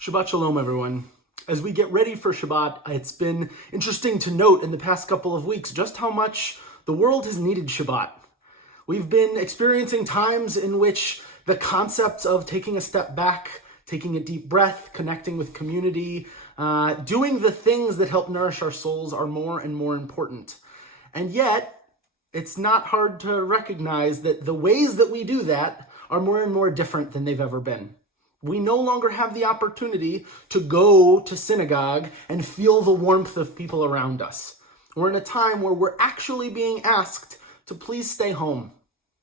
Shabbat Shalom, everyone. As we get ready for Shabbat, it's been interesting to note in the past couple of weeks just how much the world has needed Shabbat. We've been experiencing times in which the concepts of taking a step back, taking a deep breath, connecting with community, doing the things that help nourish our souls are more and more important. And yet, it's not hard to recognize that the ways that we do that are more and more different than they've ever been. We no longer have the opportunity to go to synagogue and feel the warmth of people around us. We're in a time where we're actually being asked to please stay home.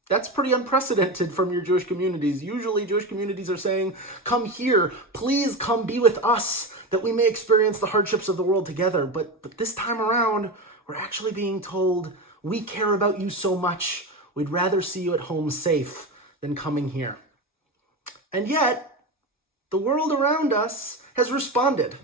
That's pretty unprecedented from your Jewish communities. Usually Jewish communities are saying, come here, please come be with us, that we may experience the hardships of the world together. But this time around, we're actually being told, we care about you so much, we'd rather see you at home safe than coming here. And yet, the world around us has responded.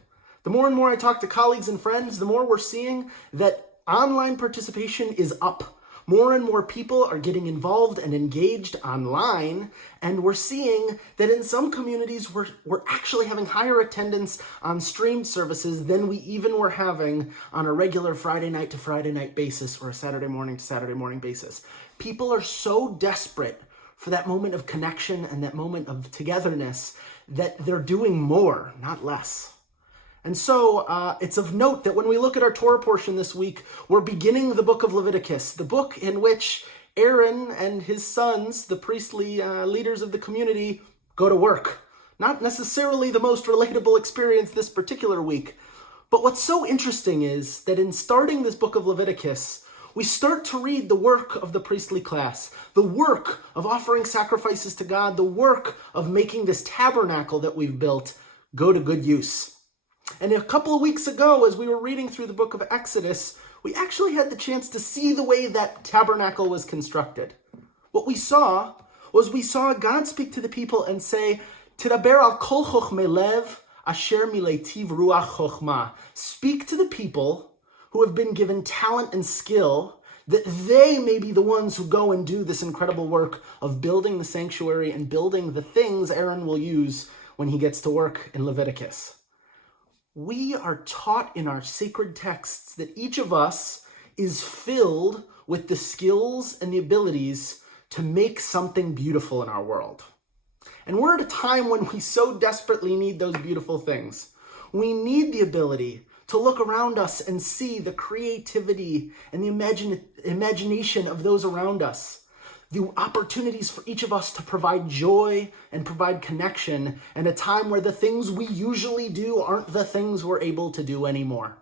The more and more I talk to colleagues and friends, the more we're seeing that online participation is up. More and more people are getting involved and engaged online, and we're seeing that in some communities we're actually having higher attendance on streamed services than we even were having on a regular Friday night to Friday night basis or a Saturday morning to Saturday morning basis. People are so desperate for that moment of connection and that moment of togetherness that they're doing more, not less. And so it's of note that when we look at our Torah portion this week, we're beginning the book of Leviticus, the book in which Aaron and his sons, the priestly leaders of the community, go to work. Not necessarily the most relatable experience this particular week. But what's so interesting is that in starting this book of Leviticus, we start to read the work of the priestly class, the work of offering sacrifices to God, the work of making this tabernacle that we've built go to good use. And a couple of weeks ago, as we were reading through the book of Exodus, we actually had the chance to see the way that tabernacle was constructed. What we saw God speak to the people and say, Tidaber al kol chochmei lev asher mileitiv ruach chochma. Speak to the people who have been given talent and skill, that they may be the ones who go and do this incredible work of building the sanctuary and building the things Aaron will use when he gets to work in Leviticus. We are taught in our sacred texts that each of us is filled with the skills and the abilities to make something beautiful in our world. And we're at a time when we so desperately need those beautiful things. We need the ability to look around us and see the creativity and the imagination of those around us. The opportunities for each of us to provide joy and provide connection in a time where the things we usually do aren't the things we're able to do anymore.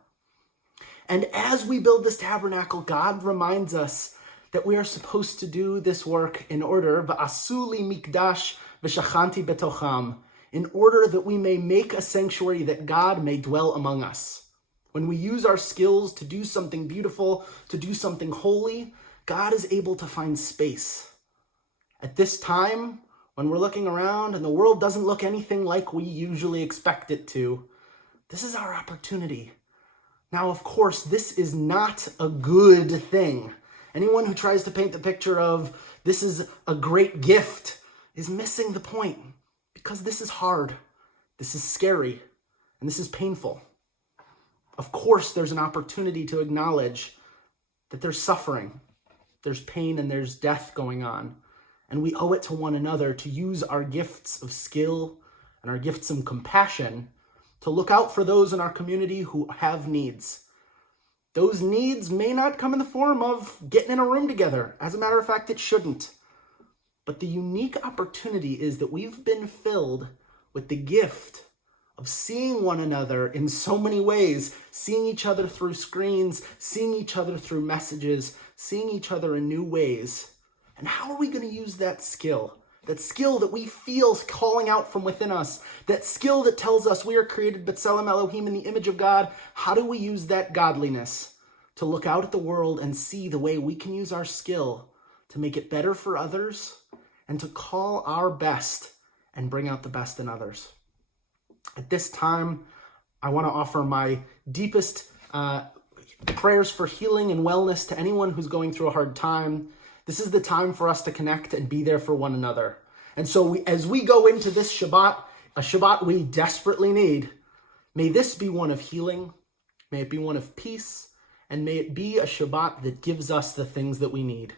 And as we build this tabernacle, God reminds us that we are supposed to do this work in order, v'asu li mikdash v'shachanti betocham, in order that we may make a sanctuary that God may dwell among us. When we use our skills to do something beautiful, to do something holy, God is able to find space. At this time, when we're looking around and the world doesn't look anything like we usually expect it to, this is our opportunity. Now, of course, this is not a good thing. Anyone who tries to paint the picture of this is a great gift is missing the point, because this is hard, this is scary, and this is painful. Of course, there's an opportunity to acknowledge that there's suffering, there's pain, and there's death going on. And we owe it to one another to use our gifts of skill and our gifts of compassion to look out for those in our community who have needs. Those needs may not come in the form of getting in a room together. As a matter of fact, it shouldn't. But the unique opportunity is that we've been filled with the gift of seeing one another in so many ways, seeing each other through screens, seeing each other through messages, seeing each other in new ways. And how are we going to use that skill? That skill that we feel calling out from within us, that skill that tells us we are created B'Tselem Elohim in the image of God. How do we use that godliness to look out at the world and see the way we can use our skill to make it better for others and to call our best and bring out the best in others? At this time, I want to offer my deepest prayers for healing and wellness to anyone who's going through a hard time. This is the time for us to connect and be there for one another. And so as we go into this Shabbat, a Shabbat we desperately need. May this be one of healing, may it be one of peace, and may it be a Shabbat that gives us the things that we need.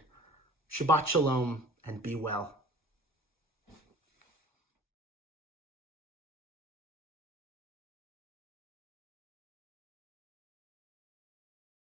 Shabbat shalom, and be well.